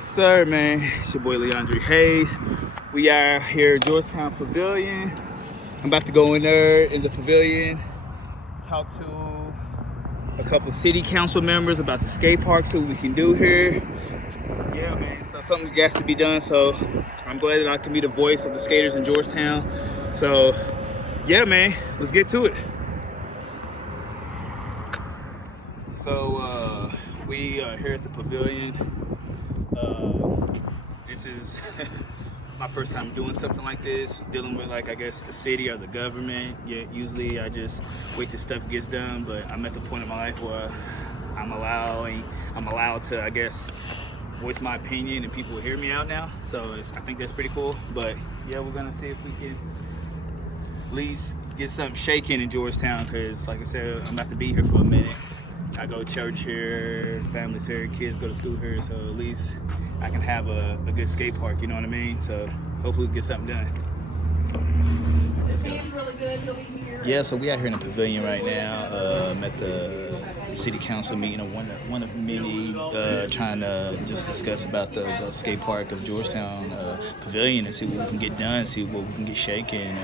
Yes, sir, man. It's your boy Leandre Hayes. We are here at Georgetown Pavilion. I'm about to go in there in the pavilion, talk to a couple of city council members about the skate park, see what we can do here. Yeah, man. So something's got to be done. So I'm glad that I can be the voice of the skaters in Georgetown. So yeah, man. Let's get to it. So we are here at the pavilion. This is my first time doing something like this, dealing with, like, I guess the city or the government. Yeah, usually I just wait till stuff gets done, but I'm at the point in my life where I'm allowed to, I guess, voice my opinion, and people will hear me out now. So I think that's pretty cool. But yeah, we're gonna see if we can at least get something shaking in Georgetown, because like I said, I'm about to be here for a minute. I go to church here, families here, kids go to school here, so at least I can have a good skate park, you know what I mean? So hopefully we can get something done. The sand's really good, he'll be here. Yeah, so we out here in the pavilion right now. I'm at the city council meeting, one of many, trying to just discuss about the skate park of Georgetown Pavilion, and see what we can get done, see what we can get shaking.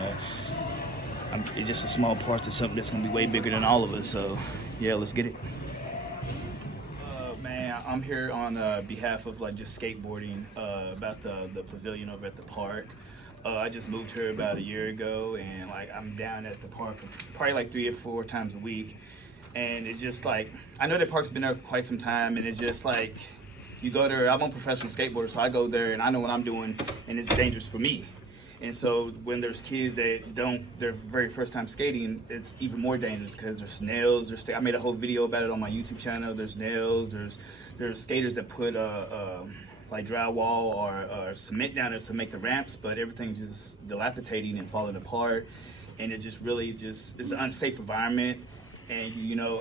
It's just a small part to something that's gonna be way bigger than all of us. So yeah, let's get it. Man, I'm here on behalf of, like, just skateboarding, about the pavilion over at the park. I just moved here about a year ago, and like I'm down at the park probably like 3 or 4 times a week. And it's just like, I know that park's been there quite some time, and it's just like, you go there. I'm a professional skateboarder, so I go there and I know what I'm doing, and it's dangerous for me. And so when there's kids that their very first time skating, it's even more dangerous, because there's nails. I made a whole video about it on my YouTube channel. There's nails. There's skaters that put like drywall or cement down there to make the ramps, but everything's just dilapidating and falling apart, and it just really it's an unsafe environment. And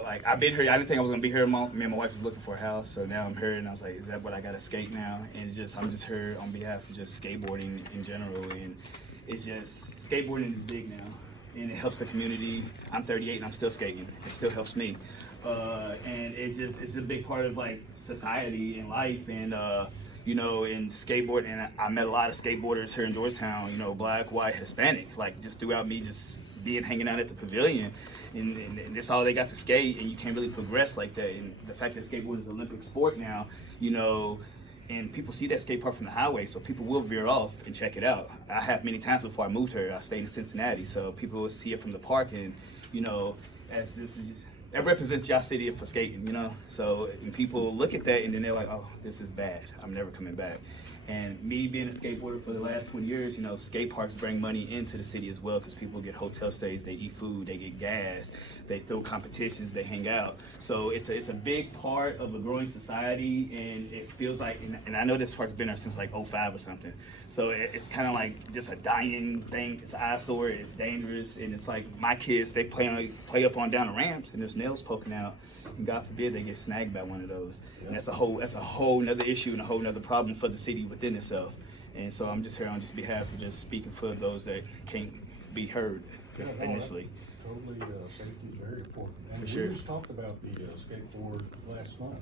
like, I've been here. I didn't think I was gonna be here. Me and my wife was looking for a house, so now I'm here, and I was like, is that what I gotta skate now? And I'm just here on behalf of just skateboarding in general, and it's just, skateboarding is big now, and it helps the community. I'm 38 and I'm still skating. It still helps me, and it's a big part of, like, society and life, and in skateboard. And I met a lot of skateboarders here in Georgetown. Black, white, Hispanic, like, just throughout me just hanging out at the pavilion. And that's all they got to skate, and you can't really progress like that. And the fact that skateboarding is an Olympic sport now, and people see that skate park from the highway, so people will veer off and check it out. I have many times before I moved here. I stayed in Cincinnati, so people will see it from the park, and as that represents y'all city for skating, So, and people look at that, and then they're like, oh, this is bad. I'm never coming back. And me being a skateboarder for the last 20 years, skate parks bring money into the city as well, because people get hotel stays, they eat food, they get gas, they throw competitions, they hang out. So it's a big part of a growing society, and it feels like, and I know this park's been there since like 05 or something. So it's kind of like just a dying thing. It's an eyesore, it's dangerous, and it's like my kids, they play up on down the ramps, and there's nails poking out, and God forbid they get snagged by one of those. And that's a whole nother issue and a whole nother problem for the city within itself. And so I'm just here on just behalf of just speaking for those that can't be heard initially. Totally, safety is very important. And For sure. We just talked about the skateboard last month.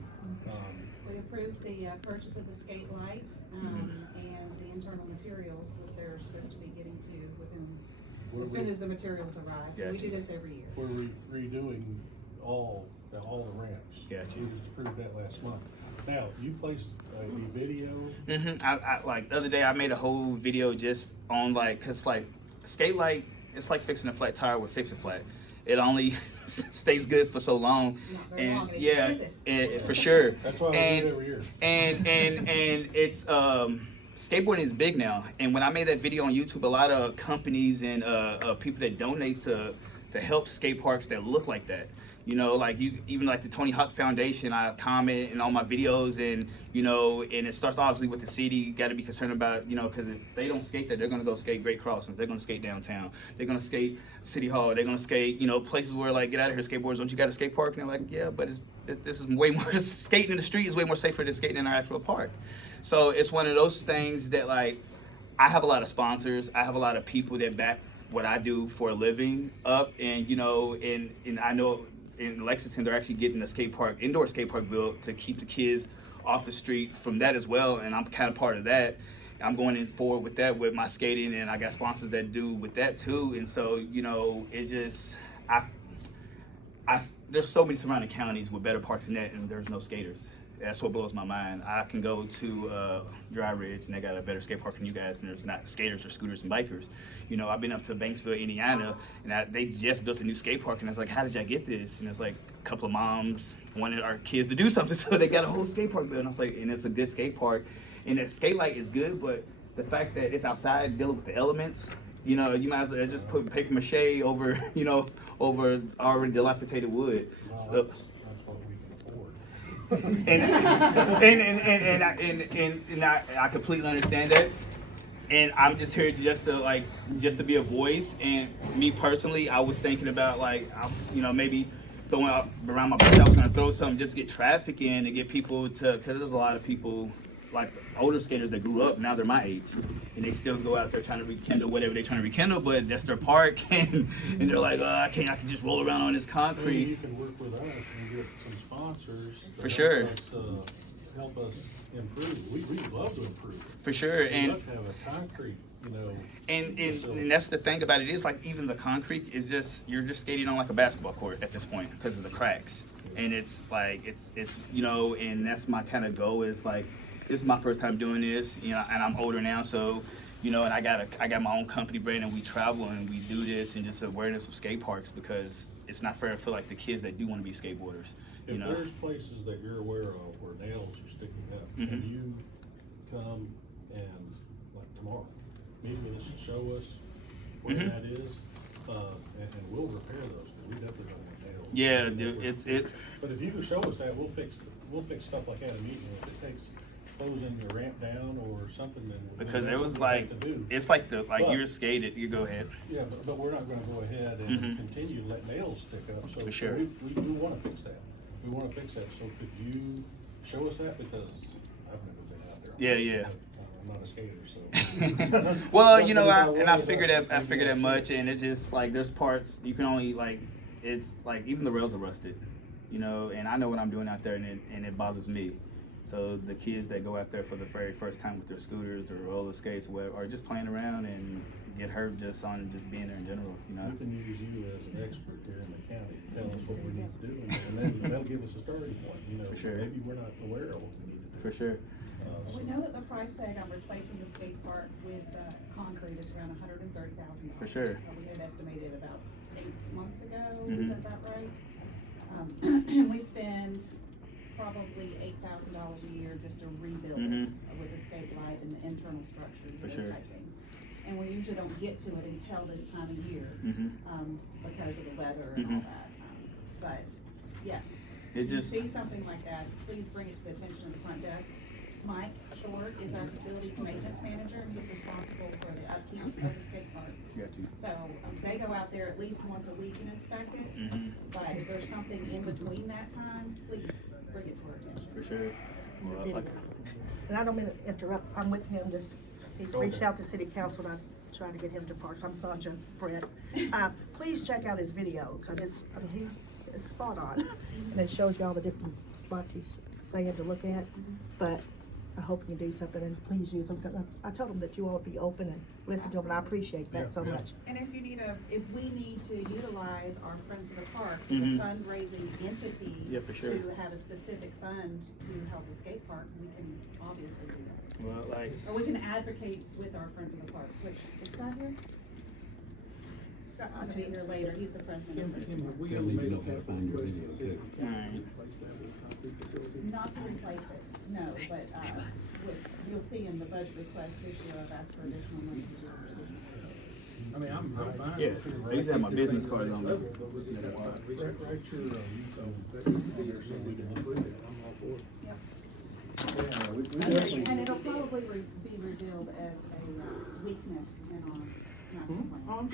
We approved the purchase of the skate light and the internal materials that they're supposed to be getting to as soon as the materials arrive. Gotcha. We do this every year. We're redoing all the ramps. Gotcha. We just approved that last month. Now, you placed a video. I like, the other day I made a whole video just on, like, cause like skate light, it's like fixing a flat tire with Fix-A-Flat. It only stays good for so long, Not very and long, and it's yeah, expensive. for sure. That's why we do it every year. And it's skateboarding is big now. And when I made that video on YouTube, a lot of companies and people that donate to help skate parks that look like that. Like even like the Tony Hawk Foundation, I comment in all my videos, and and it starts obviously with the city. You got to be concerned about, because if they don't skate there, they're gonna go skate Great Crossings, they're gonna skate downtown, they're gonna skate City Hall, they're gonna skate, places where, like, get out of here, skateboarders, don't you got a skate park? And they're like, yeah, but this is way more, skating in the street is way more safer than skating in our actual park. So it's one of those things that, like, I have a lot of sponsors, I have a lot of people that back what I do for a living up, and and I know in Lexington they're actually getting a indoor skate park built to keep the kids off the street from that as well, and I'm kind of part of that. I'm going in forward with that with my skating, and I got sponsors that do with that too. And so, you know, it's just there's so many surrounding counties with better parks than that, and there's no skaters. That's what blows my mind. I can go to Dry Ridge, and they got a better skate park than you guys, and there's not skaters or scooters and bikers. You know, I've been up to Banksville, Indiana, and they just built a new skate park, and I was like, how did y'all get this? And it's like a couple of moms wanted our kids to do something, so they got a whole skate park built. And I was like, and it's a good skate park, and that skate light is good, but the fact that it's outside dealing with the elements, you know, you might as well just put paper mache over, you know, over already dilapidated wood. Well, So, that's what we can afford. and I completely understand that, and I'm just here just to be a voice. And me personally, I was thinking about maybe throwing out around my place. I was gonna throw something just to get traffic in and get people to, because there's a lot of people like older skaters that grew up, now they're my age, and they still go out there trying to rekindle whatever they're trying to rekindle, but that's their park, and they're like, I can just roll around on this Maybe concrete. you can work with us and get some sponsors. For sure. Help us improve. We'd love to improve. For sure. We'd And love to have a concrete, you know. and that's the thing about it, is like even the concrete is just, you're just skating on like a basketball court at this point because of the cracks. And it's like it's you know, and that's my kind of goal, is like, this is my first time doing this, you know, and I'm older now, so, you know, and I got my own company brand, and we travel and we do this, and just awareness of skate parks, because it's not fair to feel like the kids that do want to be skateboarders, you If know. there's places that you're aware of where nails are sticking up, Mhm. can you come and, like tomorrow, meet with us and show us where Mhm. that is? And we'll repair those, because we definitely don't want nails. Yeah, dude, it's But if you can show us that, we'll fix stuff like that immediately. If it takes closing the ramp down or something, then. because that's it was what we have like, to do. it's like But- you're skated, you go ahead. Yeah, but we're not gonna go ahead and Mhm. continue to let nails stick up, so. For sure. We wanna fix that. We wanna fix that, so could you show us that, because I've never been out there. Yeah, yeah. I'm not a skater, so. Well, you know, But if I worry figured about that it, maybe I'll much, see it. and it's just like there's parts you can only like, it's like even the rails are rusted, you know, and I know what I'm doing out there, and it bothers me. So the kids that go out there for the very first time with their scooters, their roller skates, or whatever, are just playing around and get hurt just on just being there in general, you know. We can use you as an expert here in the county, to tell us what we need to do, and then that'll give us a starting point, you know. For sure. Maybe we're not aware of what we need to do. For sure. So- We know that the price tag on replacing the skate park with concrete is around $130,000. For sure. We had estimated about 8 months ago, Mhm. is that about right? And we spend probably $8,000 a year just to rebuild it Mhm. with the skate light and the internal structure, For those sure. type things. And we usually don't get to it until this time of year, Mhm. because of the weather and all Mhm. that. But yes, It if you just- see something like that, please bring it to the attention of the front desk. Mike Short is our facilities maintenance manager, and he's responsible for the upkeep of the skate park. Got you. So, they go out there at least once a week and inspect it, Mhm. but if there's something in between that time, please bring it to our attention. For sure. Well, Video. like- And I don't mean to interrupt, I'm with him, he reached out to city council, and I tried to get him to parks, I'm Sandra Brett. Please check out his video, cause it's spot on, and it shows you all the different spots he's saying to look at, but I hope you can do something, and please use them, cause I told him that you all would be open and listen to him, and I appreciate that so Yeah, yeah. much. And if we need to utilize our Friends of the Parks as a Mhm. fundraising entity. Yeah, for sure. To have a specific fund to help the skate park, we can obviously do that. Well, like, Or we can advocate with our Friends of the Parks, which, is Scott here? Scott's gonna be here later, he's the president of Friends of the Parks. We have made a capital request to the city Alright. to replace that with concrete facility. Not to replace it, no, but, you'll see in the budget request this year, I've asked for additional money. I mean, I'm fine. Yeah, I used to have my Just business think cards it's on level, there. but we just Yeah. gotta research. Write your, So that needs to be there so we can improve it. I'm all for it. Yep. Yeah, we definitely. And it'll probably be revealed as a weakness in our master plan.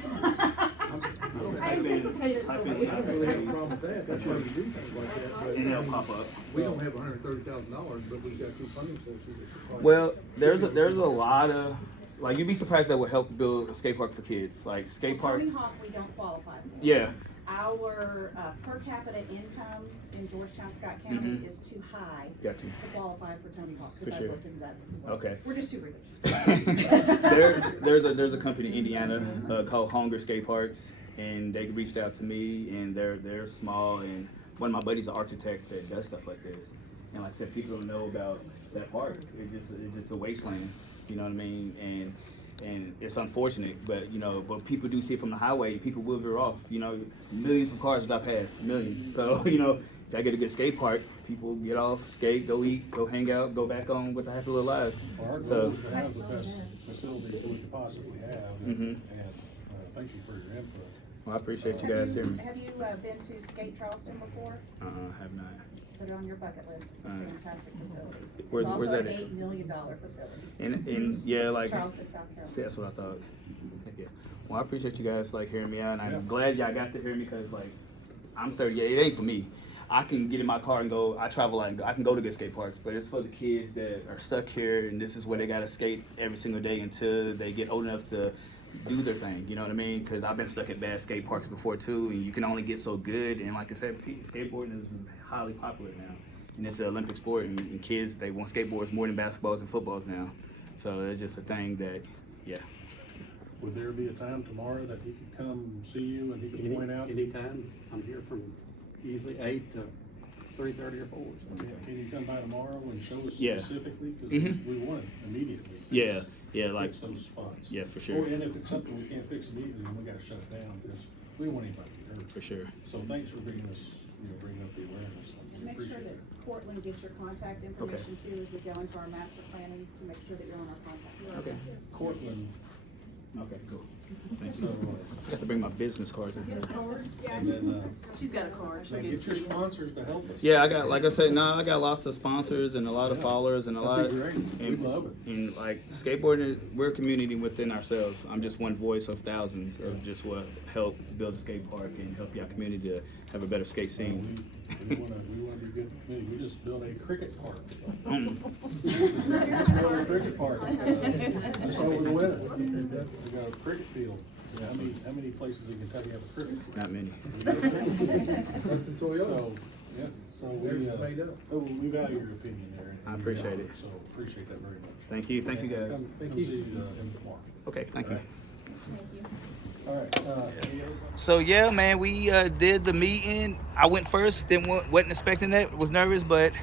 I'm just. I anticipated. Type I in- don't really have a problem with that, that's why we do things like that, but. and it'll pop up. We don't have $130,000, but we've got two funding sources. that supply- Well, there's a lot of, like, you'd be surprised that would help build a skate park for kids, like skate park. Tony Hawk, we don't qualify for. Yeah, Our per capita income in Georgetown Ky County Mhm. is too high Got you. to qualify for Tony Hawk, For because sure. I've looked into that before. Okay. We're just too rich. There's a company in Indiana called Hunger Skate Parks, and they reached out to me, and they're small, and one of my buddies is an architect that does stuff like this, and like I said, people don't know about that park. It's just a wasteland, you know what I mean? And it's unfortunate, but but people do see it from the highway. People will veer off. Millions of cars drive past, millions. So if I get a good skate park, people get off, skate, go eat, go hang out, go back on with a happy little lives. Well, our So- goal is to have the best facilities we could possibly have, and thank you for your input. Well, I appreciate you guys hearing me. Have you been to Skate Charleston before? Have not. Put it on your bucket list. It's a fantastic facility. Where's It's that also an at? $8 million facility. And yeah, like Charleston, South Carolina. see, that's what I thought. Heck yeah. Well, I appreciate you guys hearing me out, and I'm Yeah. glad y'all got to hear me because I'm 38. It ain't for me. I can get in my car and go. I travel and I can go to good skate parks, but it's for the kids that are stuck here, and this is where they gotta skate every single day until they get old enough to do their thing. You know what I mean? Because I've been stuck at bad skate parks before too, and you can only get so good. And like I said, skateboarding is highly popular now, and it's an Olympic sport, and kids they want skateboards more than basketballs and footballs now. So it's just a thing that, yeah. Would there be a time tomorrow that he could come see you and he could point out? Anytime, I'm here from usually 8 to 3:30 or 4. So. Can you come by tomorrow and show us Yeah. specifically? Because Mhm. we want it immediately. Yeah, like Fix those spots. yeah, for Or, sure, and if it's something we can't fix immediately, then we gotta shut it down, because we don't want anybody to get hurt. for sure. So thanks for bringing us, bringing up the awareness. And We make sure appreciate that it. Cortland gets your contact information too, as we go into our master planning, to make sure that you're on our contact list. Okay. Cortland, Okay, cool. Thank so, you. I got to bring my business cards in here. and then, She's got a card. man, get your sponsors to help us. Yeah, I got, like I said, I got lots of sponsors and a lot of followers and a lot That'd of. be great. We'd love it. And like skateboarding, we're a community within ourselves. I'm just one voice of thousands of just what help build a skate park and help your community to have a better skate scene. We wanna be a good community. We just built a cricket park. Mm. Just built a cricket park, just over the winter. We got a cricket field. How many places in Kentucky have a cricket field? Not many. That's the Toyota. So, yeah, so Theirs is made up. we value your opinion there. I appreciate it. So appreciate that very much. Thank you guys. Come Thank see you. him tomorrow. Okay, thank you. All right, any other- So yeah, man, we did the meeting. I went first, wasn't expecting that, was nervous, but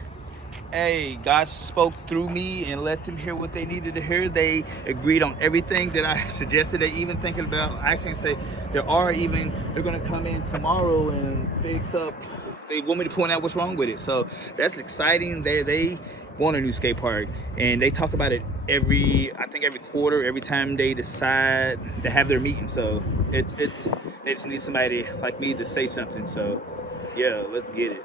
hey, God spoke through me and let them hear what they needed to hear. They agreed on everything that I suggested. They even thinking about, I actually say they're gonna come in tomorrow and fix up. They want me to point out what's wrong with it. So that's exciting. They want a new skate park, and they talk about it every quarter, every time they decide to have their meeting. So they just need somebody like me to say something. So yeah, let's get it.